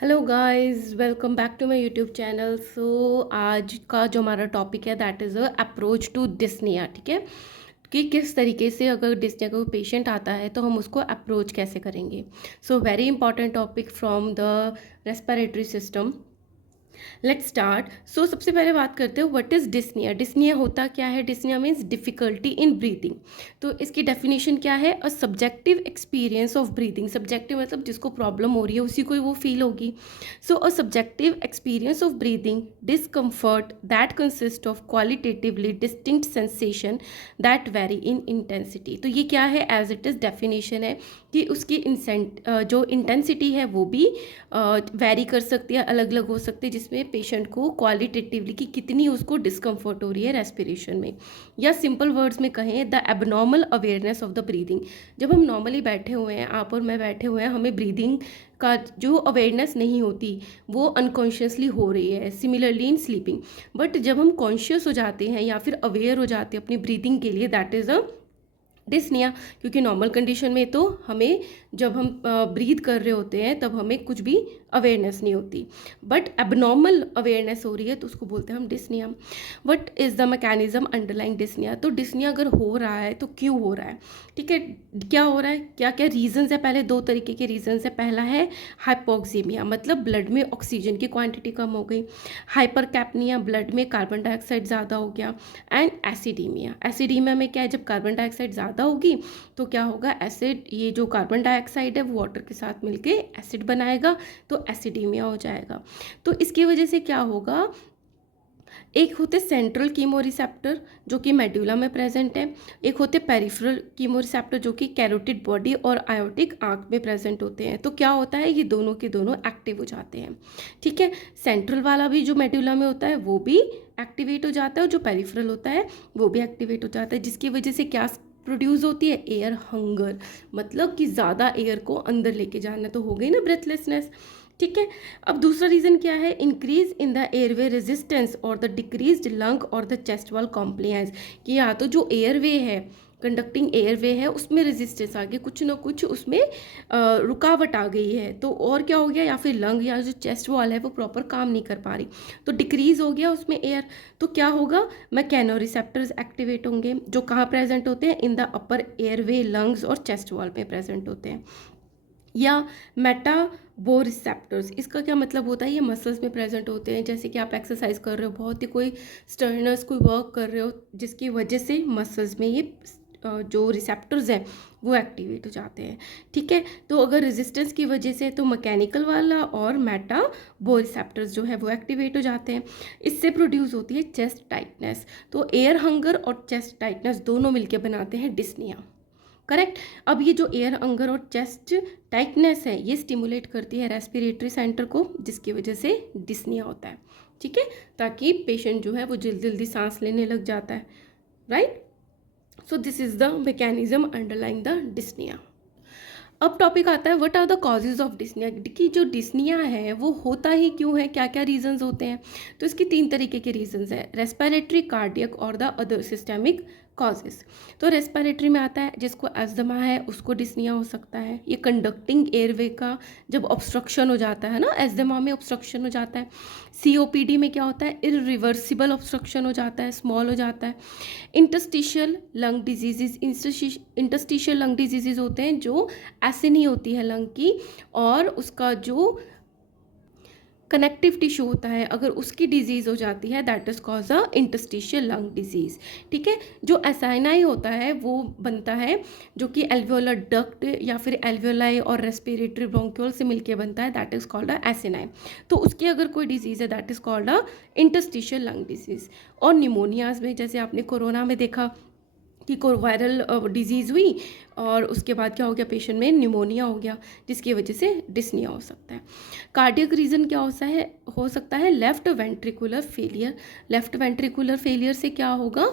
Hello guys, welcome back to my YouTube channel. आज का जो हमारा टॉपिक है that is approach to dyspnoea. ठीक है, कि किस तरीके से अगर डिस्निया का कोई पेशेंट आता है तो हम उसको अप्रोच कैसे करेंगे। Very important topic from the respiratory system. Let's start. सबसे पहले बात करते हो व्हाट इज़ डिस्निया। डिस्निया होता क्या है? Dyspnoea means difficulty in breathing. तो इसकी डेफिनेशन क्या है? A subjective experience of breathing. Subjective मतलब जिसको प्रॉब्लम हो रही है उसी को ही वो फील होगी। अ subjective experience of breathing discomfort that consist of qualitatively distinct sensation that very in intensity. तो ये क्या है? एज इट इज़ डेफिनेशन है कि उसकी जो इंटेंसिटी है वो भी वेरी कर सकती है, अलग अलग हो सकती है, जिसमें पेशेंट को क्वालिटेटिवली कि कितनी उसको डिस्कम्फर्ट हो रही है रेस्पिरेशन में। या सिंपल वर्ड्स में कहें the abnormal awareness of the breathing. जब हम नॉर्मली बैठे हुए हैं, आप और मैं बैठे हुए हैं, हमें ब्रीदिंग का जो अवेयरनेस नहीं होती वो अनकॉन्शियसली हो रही है। सिमिलरली इन स्लीपिंग, बट जब हम कॉन्शियस हो जाते हैं या फिर अवेयर हो जाते हैं अपनी ब्रीदिंग के लिए, दैट इज़ अ डिस्निया। क्योंकि नॉर्मल कंडीशन में तो हमें जब हम ब्रीथ कर रहे होते हैं तब हमें कुछ भी अवेयरनेस नहीं होती, बट एबनॉर्मल अवेयरनेस हो रही है तो उसको बोलते हैं हम dyspnoea. What is the mechanism underlying dyspnoea. तो डिस्निया अगर हो रहा है तो क्यों हो रहा है? ठीक है, क्या हो रहा है, क्या क्या रीजंस है? पहले दो तरीके के रीजंस है। पहला है हाइपोक्सीमिया, मतलब ब्लड में ऑक्सीजन की क्वांटिटी कम हो गई। हाइपर कैपनिया, ब्लड में कार्बन डाइऑक्साइड ज़्यादा हो गया। एंड एसिडीमिया, एसिडीमिया में क्या है? जब कार्बन डाइऑक्साइड ज़्यादा होगी तो क्या होगा? एसिड, ये जो कार्बन डाइऑक्साइड है वो वाटर के साथ मिलके एसिड बनाएगा तो एसिडीमिया हो जाएगा। तो इसकी वजह से क्या होगा? एक होते सेंट्रल कीमो रिसेप्टर जो कि मेडुला में प्रेजेंट है। एक होते पेरिफेरल कीमो रिसेप्टर जो कि कैरोटिड बॉडी और आयोटिक आंख में प्रेजेंट होते हैं। तो क्या होता है? ये दोनों के दोनों एक्टिव हो जाते हैं। ठीक है, सेंट्रल वाला भी जो मेडुला में होता है वो भी एक्टिवेट हो जाता है और जो पेरिफेरल होता है वो भी एक्टिवेट हो जाता है, जिसकी वजह से क्या प्रोड्यूस होती है? एयर हंगर, मतलब कि ज़्यादा एयर को अंदर लेके जाना। तो हो गई ना ब्रेथलेसनेस। ठीक है, अब दूसरा रीज़न क्या है? Increase in the airway resistance और द डिक्रीज्ड लंग और द चेस्ट वॉल कॉम्प्लायंस। कि या तो जो एयरवे है, कंडक्टिंग एयरवे है, उसमें रेजिस्टेंस आ गई, कुछ ना कुछ उसमें रुकावट आ गई है। तो और क्या हो गया? या फिर लंग या जो चेस्ट वॉल है वो प्रॉपर काम नहीं कर पा रही, तो डिक्रीज हो गया उसमें एयर। तो क्या होगा? मैकेनो रिसेप्टर्स एक्टिवेट होंगे जो कहाँ प्रेजेंट होते हैं? In the upper airway, lungs और चेस्ट वॉल में प्रेजेंट होते हैं। या मेटाबो रिसेप्टर्स, इसका क्या मतलब होता है? ये मसल्स में प्रेजेंट होते हैं। जैसे कि आप एक्सरसाइज कर रहे हो, बहुत ही कोई स्टर्नस कोई वर्क कर रहे हो, जिसकी वजह से मसल्स में ये जो रिसेप्टर्स हैं वो एक्टिवेट हो जाते हैं। ठीक है, तो अगर रेजिस्टेंस की वजह से तो मैकेनिकल वाला और मेटाबो रिसेप्टर्स जो है वो एक्टिवेट हो जाते हैं। इससे प्रोड्यूस होती है चेस्ट टाइटनेस। तो एयर हंगर और चेस्ट टाइटनेस दोनों मिलकर बनाते हैं डिस्निया। करेक्ट। अब ये जो एयर हंगर और चेस्ट टाइटनेस है ये स्टिमुलेट करती है रेस्पिरेटरी सेंटर को, जिसकी वजह से डिस्निया होता है। ठीक है, ताकि पेशेंट जो है वो जल्दी जल्दी सांस लेने लग जाता है। Right. This is the mechanism underlying the dyspnoea. अब टॉपिक आता है what are the causes of dyspnoea. कि जो डिस्निया है वो होता ही क्यों है, क्या क्या रीजंस होते हैं? तो इसकी तीन तरीके के रीजंस है, रेस्पिरेटरी, कार्डियक और द अदर सिस्टेमिक कॉजेज। तो रेस्पिरेटरी में आता है जिसको अस्थमा है उसको डिस्निया हो सकता है। ये कंडक्टिंग एयरवे का जब ऑब्स्ट्रक्शन हो जाता है ना, अस्थमा में ऑब्स्ट्रक्शन हो जाता है। सीओपीडी में क्या होता है? इरिवर्सिबल ऑब्स्ट्रक्शन हो जाता है, स्मॉल हो जाता है। Interstitial lung diseases, interstitial lung diseases होते हैं जो ऐसे नहीं होती है लंग की, और उसका जो कनेक्टिव टिश्यू होता है अगर उसकी डिजीज़ हो जाती है that is cause a interstitial lung disease. ठीक है, जो एसाइनाई होता है वो बनता है जो कि एल्वियोलर डक्ट या फिर एल्वियोलाई और रेस्पिरेटरी ब्रोंक्यूल से मिलके बनता है, that is called a acini. तो उसकी अगर कोई डिजीज़ है that is called a interstitial lung disease. और निमोनियाज में जैसे आपने कोरोना में देखा कि वायरल डिजीज़ हुई और उसके बाद क्या हो गया? पेशेंट में निमोनिया हो गया, जिसकी वजह से डिस्निया हो सकता है। कार्डियक रीज़न क्या हो सकता है? Left ventricular failure. Left ventricular failure से क्या होगा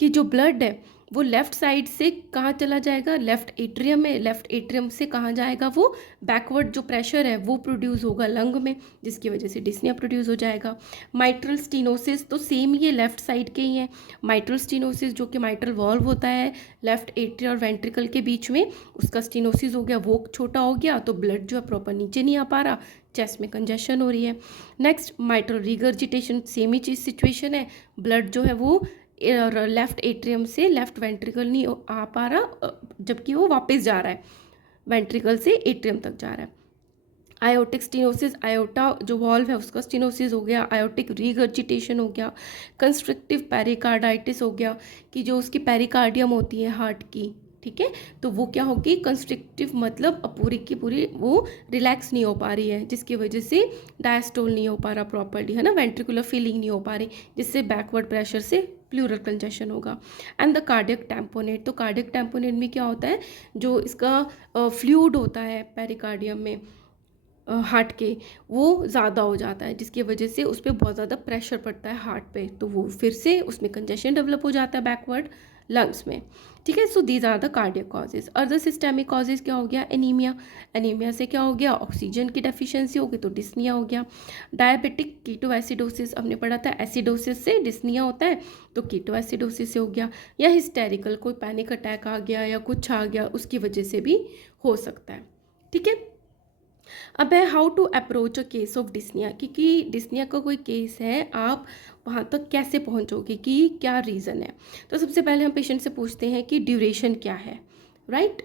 कि जो ब्लड है वो लेफ़्ट साइड से कहाँ चला जाएगा, लेफ़्ट एट्रियम में, लेफ़्ट एट्रियम से कहाँ जाएगा, वो बैकवर्ड जो प्रेशर है वो प्रोड्यूस होगा लंग में, जिसकी वजह से डिस्निया प्रोड्यूस हो जाएगा। माइट्रल स्टीनोसिस तो सेम ये लेफ़्ट साइड के ही हैं। माइट्रल स्टीनोसिस जो कि माइट्रल वॉल्व होता है लेफ़्ट एट्रिया और वेंट्रिकल के बीच में, उसका स्टीनोसिस हो गया, वो छोटा हो गया तो ब्लड जो है प्रॉपर नीचे नहीं आ पा रहा, चेस्ट में कंजेशन हो रही है। नेक्स्ट माइट्रल रिगर्जिटेशन, सेम ही चीज़ सिचुएशन है, ब्लड जो है वो लेफ़्ट एट्रियम से लेफ़्ट वेंट्रिकल नहीं आ पा रहा, जबकि वो वापस जा रहा है, वेंट्रिकल से एट्रियम तक जा रहा है। आयोटिक स्टीनोसिस, आयोटा जो वॉल्व है उसका स्टीनोसिस हो गया, आयोटिक रीगर्जिटेशन हो गया, कंस्ट्रक्टिव पेरिकार्डाइटिस हो गया कि जो उसकी पेरिकार्डियम होती है हार्ट की, ठीक है, तो वो क्या होगी, कंस्ट्रक्टिव मतलब अब पूरी की पूरी वो रिलैक्स नहीं हो पा रही है, जिसकी वजह से डायस्टोल नहीं हो पा रहा प्रॉपर्ली, है ना, वेंट्रिकुलर फीलिंग नहीं हो पा रही, जिससे बैकवर्ड प्रेशर से प्लूरल कंजेशन होगा। एंड द कार्डियक टैम्पोनेट, तो कार्डियक टैम्पोनेट में क्या होता है, जो इसका फ्लूइड होता है पेरिकार्डियम में हार्ट के, वो ज़्यादा हो जाता है, जिसकी वजह से उस पर बहुत ज़्यादा प्रेशर पड़ता है हार्ट पे, तो वो फिर से उसमें कंजेशन डेवलप हो जाता है बैकवर्ड लंग्स में, ठीक है। So these are the cardiac causes. Other systemic causes क्या हो गया, एनीमिया, एनीमिया से क्या हो गया, ऑक्सीजन की डेफिशिएंसी हो गई तो डिस्निया हो गया। डायबिटिक कीटोएसिडोसिस, हमने पढ़ा था एसिडोसिस से डिस्निया होता है, तो कीटोएसिडोसिस से हो गया, या हिस्टेरिकल कोई पैनिक अटैक आ गया या कुछ आ गया उसकी वजह से भी हो सकता है, ठीक है। अब है how to approach a case of dyspnoea, क्योंकि डिस्निया का कोई केस है, आप वहाँ तक कैसे पहुँचोगे कि क्या रीज़न है। तो सबसे पहले हम पेशेंट से पूछते हैं कि ड्यूरेशन क्या है, राइट।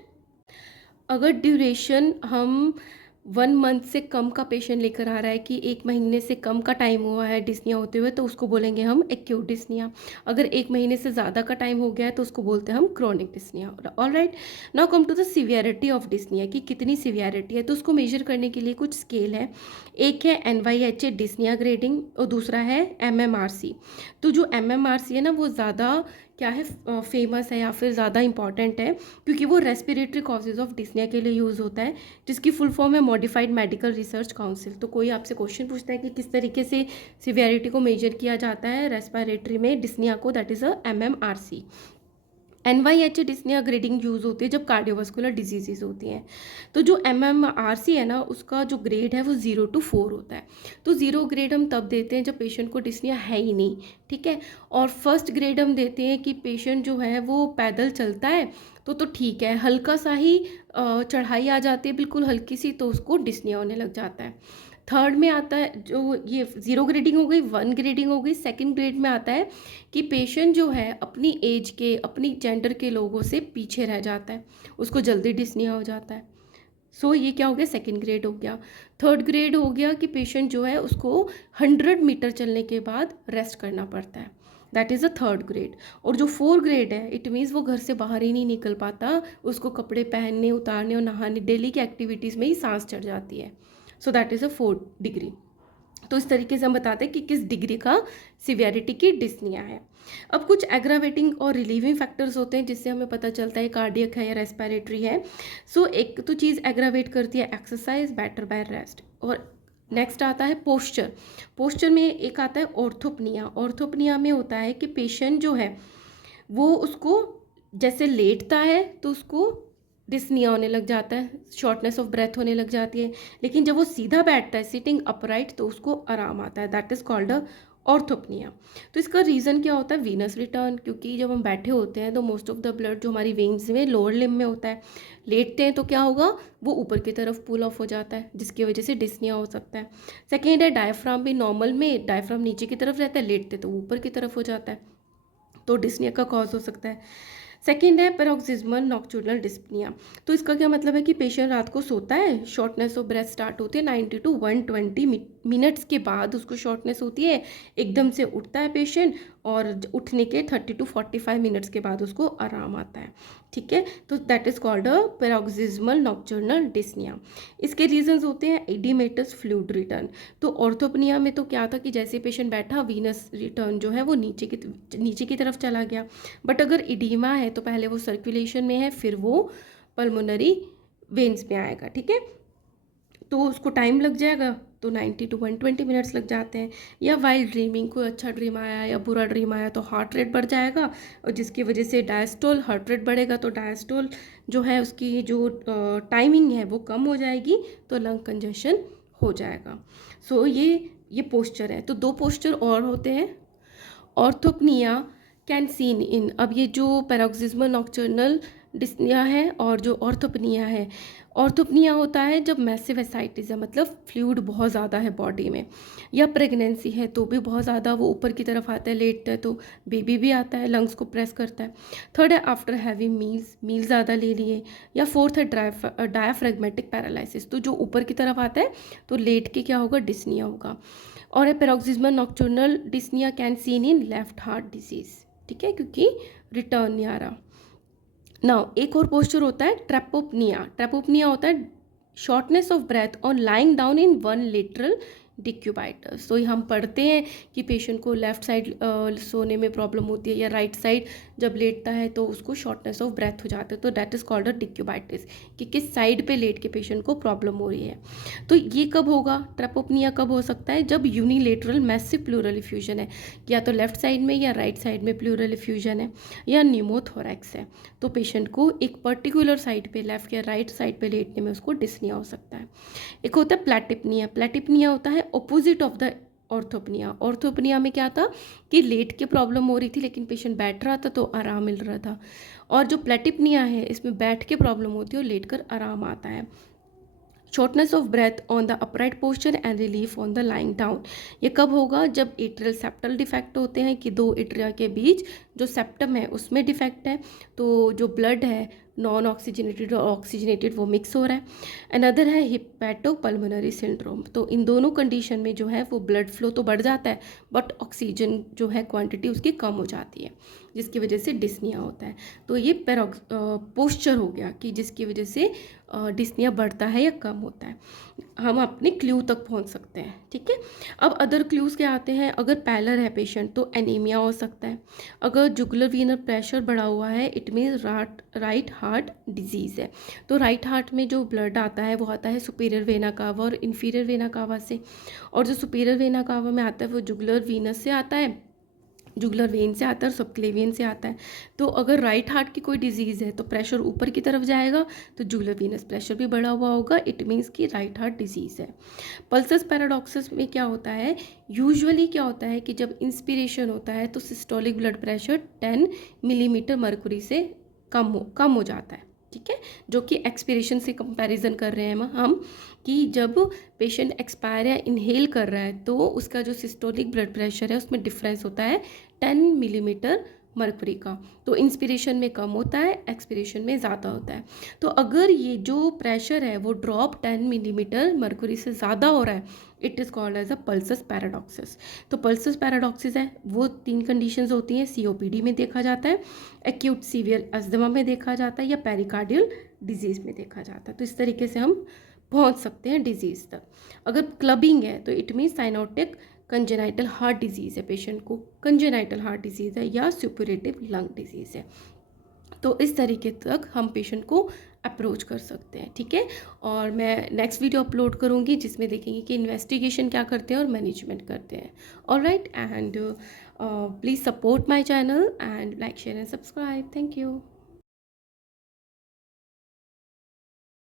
अगर ड्यूरेशन हम 1 मंथ से कम का पेशेंट लेकर आ रहा है कि 1 महीने से कम का टाइम हुआ है डिस्निया होते हुए, तो उसको बोलेंगे हम एक्यूट डिस्निया। अगर 1 महीने से ज़्यादा का टाइम हो गया है तो उसको बोलते हैं हम chronic dyspnoea. All right, now come to the severity of dyspnoea, कि कितनी सीवियरिटी है, तो उसको मेजर करने के लिए कुछ स्केल है। एक है NYHA डिस्निया ग्रेडिंग और दूसरा है MMRC। तो जो MMRC है ना वो ज़्यादा क्या है, फेमस है या फिर ज़्यादा इंपॉर्टेंट है, क्योंकि वो रेस्पिरेटरी कॉजेज़ ऑफ डिस्निया के लिए यूज़ होता है, जिसकी फुल फॉर्म है मॉडिफाइड मेडिकल रिसर्च काउंसिल। तो कोई आपसे क्वेश्चन पूछता है कि किस तरीके से सिवियरिटी को मेजर किया जाता है रेस्पिरेटरी में डिस्निया को, that is a MMRC। NYHA dyspnoea grading use होती है जब कार्डियोवास्कुलर डिजीज़ होती हैं। तो जो MMRC है ना उसका जो ग्रेड है वो 0 to 4 होता है। तो 0 ग्रेड हम तब देते हैं जब पेशेंट को डिस्निया है ही नहीं, ठीक है। और फर्स्ट ग्रेड हम देते हैं कि पेशेंट जो है वो पैदल चलता है तो ठीक है, हल्का सा ही चढ़ाई आ जाती है, बिल्कुल हल्की सी, तो उसको डिस्निया होने लग जाता है। थर्ड में आता है, जो ये 0 ग्रेडिंग हो गई, 1 ग्रेडिंग हो गई। सेकंड ग्रेड में आता है कि पेशेंट जो है अपनी एज के, अपनी जेंडर के लोगों से पीछे रह जाता है, उसको जल्दी डिस्निया हो जाता है। सो ये क्या हो गया, सेकंड ग्रेड हो गया। थर्ड ग्रेड हो गया कि पेशेंट जो है उसको 100 मीटर चलने के बाद रेस्ट करना पड़ता है, that is a third grade. और जो 4 ग्रेड है, इट मीन्स वो घर से बाहर ही नहीं निकल पाता, उसको कपड़े पहनने, उतारने और नहाने, डेली की एक्टिविटीज़ में ही सांस चढ़ जाती है। So that is a 4th degree. तो इस तरीके से हम बताते हैं कि किस डिग्री का सिवियरिटी की डिस्निया है। अब कुछ एग्रावेटिंग और रिलीविंग फैक्टर्स होते हैं जिससे हमें पता चलता है कार्डियक है या रेस्पिरेटरी है। सो एक तो चीज़ एग्रावेट करती है एक्सरसाइज, बेटर बाय रेस्ट। और नेक्स्ट आता है पोस्चर। पोस्चर में एक आता है ऑर्थोपनिया। ऑर्थोपनिया में होता है कि पेशेंट जो है वो उसको जैसे लेटता है तो उसको डिस्निया होने लग जाता है, शॉर्टनेस ऑफ ब्रेथ होने लग जाती है, लेकिन जब वो सीधा बैठता है सिटिंग अपराइट तो उसको आराम आता है, that is called a orthopnoea. तो इसका रीज़न क्या होता है, वीनस रिटर्न, क्योंकि जब हम बैठे होते हैं तो मोस्ट ऑफ द ब्लड जो हमारी वेन्स में लोअर लिम्ब में होता है, लेटते हैं तो क्या होगा, वो ऊपर की तरफ पुल ऑफ हो जाता है, जिसकी वजह से डिस्निया हो सकता है। सेकेंड है डायफ्राम भी, नॉर्मल में डायफ्राम नीचे की तरफ रहता है, लेटते तो ऊपर की तरफ हो जाता है, तो डिस्निया का कॉज हो सकता है। सेकेंड है पैरोक्सिस्मल नॉक्टर्नल डिस्पनिया। तो इसका क्या मतलब है कि पेशेंट रात को सोता है, शॉर्टनेस ऑफ ब्रेथ स्टार्ट होती है 90 to 120 मिनट्स के बाद उसको शॉर्टनेस होती है, एकदम से उठता है पेशेंट और उठने के 30 to 45 मिनट्स के बाद उसको आराम आता है, ठीक है। तो that is called a paroxysmal nocturnal dyspnoea. इसके रीजंस होते हैं एडिमेटस फ्लूइड रिटर्न। तो ऑर्थोपनिया में तो क्या था कि जैसे पेशेंट बैठा वीनस रिटर्न जो है वो नीचे की तरफ चला गया, बट अगर इडीमा है तो पहले वो सर्कुलेशन में है फिर वो पल्मोनरी वेन्स में आएगा, ठीक है। तो उसको टाइम लग जाएगा तो 90 to 120 मिनट्स लग जाते हैं। या वाइल ड्रीमिंग, कोई अच्छा ड्रीम आया या बुरा ड्रीम आया तो हार्ट रेट बढ़ जाएगा, और जिसकी वजह से डायस्टोल, हार्ट रेट बढ़ेगा तो डायस्टोल जो है उसकी जो टाइमिंग है वो कम हो जाएगी, तो लंग कंजेशन हो जाएगा। सो ये पोस्चर है। तो दो पोस्चर और होते हैं, ऑर्थोपनिया कैन सीन इन। अब ये जो पैरोक्सिस्मल नॉक्टर्नल डिस्निया है और जो ऑर्थोपनिया है, ऑर्थोपनिया होता है जब मैसिव एसाइटिस है, मतलब फ्लूइड बहुत ज़्यादा है बॉडी में, या प्रेगनेंसी है तो भी बहुत ज़्यादा वो ऊपर की तरफ आता है, लेटता है तो बेबी भी आता है, लंग्स को प्रेस करता है। थर्ड है आफ्टर हैवी मील ज़्यादा ले लिए, या फोर्थ है डायाफ्रेगमेटिक पैरालिसिस, तो जो ऊपर की तरफ आता है तो लेट के क्या होगा, डिस्निया होगा। और है paroxysmal nocturnal dyspnoea can seen in left heart disease, ठीक है, क्योंकि रिटर्न नहीं आ रहा। नाउ एक और पोस्चर होता है ट्रेपोपनिया। ट्रेपोपनिया होता है shortness of breath on lying down in one lateral decubitus. तो हम पढ़ते हैं कि पेशेंट को लेफ्ट साइड सोने में प्रॉब्लम होती है, या राइट साइड जब लेटता है तो उसको शॉर्टनेस ऑफ ब्रेथ हो जाता है, तो दैट इज़ कॉल्ड अ डिक्यूबाइटिस, कि किस साइड पे लेट के पेशेंट को प्रॉब्लम हो रही है। तो ये कब होगा, ट्रेपोपनिया कब हो सकता है, जब यूनिलेटरल मैसिव प्लूरल इफ्यूजन है, या तो लेफ्ट साइड में या राइट साइड में प्लूरल इफ्यूजन है, या न्यूमोथोरैक्स है, तो पेशेंट को एक पर्टिकुलर साइड पे, लेफ्ट या राइट साइड पे लेटने में उसको डिस्निया हो सकता है। एक होता है प्लेटिपनिया। प्लेटिपनिया होता है opposite of the orthopnoea. Orthopnoea में क्या था कि लेट के प्रॉब्लम हो रही थी लेकिन पेशेंट बैठ रहा था तो आराम मिल रहा था, और जो प्लेटिपनिया है इसमें बैठ के प्रॉब्लम होती है और लेट कर आराम आता है। Shortness of breath on the upright posture and relief on the lying down. ये कब होगा, जब एट्रियल सेप्टल डिफेक्ट होते हैं, कि दो एट्रिया के बीच जो सेप्टम है उसमें डिफेक्ट है, तो जो ब्लड है नॉन ऑक्सीजनेटेड और ऑक्सीजनेटेड वो मिक्स हो रहा है। अनदर है हिपैटोपल्मोनरी सिंड्रोम। तो इन दोनों कंडीशन में जो है वो ब्लड फ्लो तो बढ़ जाता है बट ऑक्सीजन जो है क्वांटिटी उसकी कम हो जाती है, जिसकी वजह से डिस्निया होता है। तो ये पोस्चर हो गया कि जिसकी वजह से डिस्निया बढ़ता है या कम होता है। हम अपने क्लू तक पहुंच सकते हैं, ठीक है। अब अदर क्लूज़ क्या आते हैं, अगर पैलर है पेशेंट तो एनीमिया हो सकता है। अगर जुगुलर वीनर प्रेशर बढ़ा हुआ है it means right heart disease है। तो राइट हार्ट में जो ब्लड आता है वो आता है सुपीरियर वेना कावा और इन्फीरियर वेना कावा से, और जो सुपीरियर वेना कावा में आता है वो जुगुलर वीनस से आता है, जुगुलर वेन से आता है और सबक्लेवियन से आता है। तो अगर राइट हार्ट की कोई डिजीज़ है तो प्रेशर ऊपर की तरफ जाएगा, तो जुगुलर वीनस प्रेशर भी बढ़ा हुआ होगा, इट मीन्स कि राइट हार्ट डिजीज़ है। पल्सस पैराडॉक्सस में क्या होता है, यूजुअली क्या होता है कि जब इंस्पिरेशन होता है तो systolic blood pressure 10 millimetre Mercury से कम हो जाता है, ठीक है, जो कि एक्सपिरेशन से कंपैरिजन कर रहे हैं हम, कि जब पेशेंट एक्सपायर या इनहेल कर रहा है तो उसका जो सिस्टोलिक ब्लड प्रेशर है उसमें डिफरेंस होता है 10 मिलीमीटर मर्करी का, तो इंस्पिरेशन में कम होता है, एक्सपिरेशन में ज़्यादा होता है। तो अगर ये जो प्रेशर है वो ड्रॉप 10 मिलीमीटर मर्करी से ज़्यादा हो रहा है, it is called as a pulsus paradoxus. तो पल्सस पैराडॉक्सिस है वो 3 कंडीशंस होती हैं, सीओपीडी में देखा जाता है, एक्यूट सीवियर अस्थमा में देखा जाता है, या पेरिकार्डियल डिजीज़ में देखा जाता है। तो इस तरीके से हम पहुंच सकते हैं डिजीज़ तक। अगर क्लबिंग है तो it means cyanotic congenital heart disease है, पेशेंट को कंजेनाइटल हार्ट डिजीज़ है या सुपरेटिव लंग डिजीज़ है। तो इस तरीके तक हम पेशेंट को अप्रोच कर सकते हैं, ठीक है। और मैं नेक्स्ट वीडियो अपलोड करूँगी जिसमें देखेंगे कि इन्वेस्टिगेशन क्या करते हैं और मैनेजमेंट करते हैं। Alright, and please support my channel and like share and subscribe. Thank you.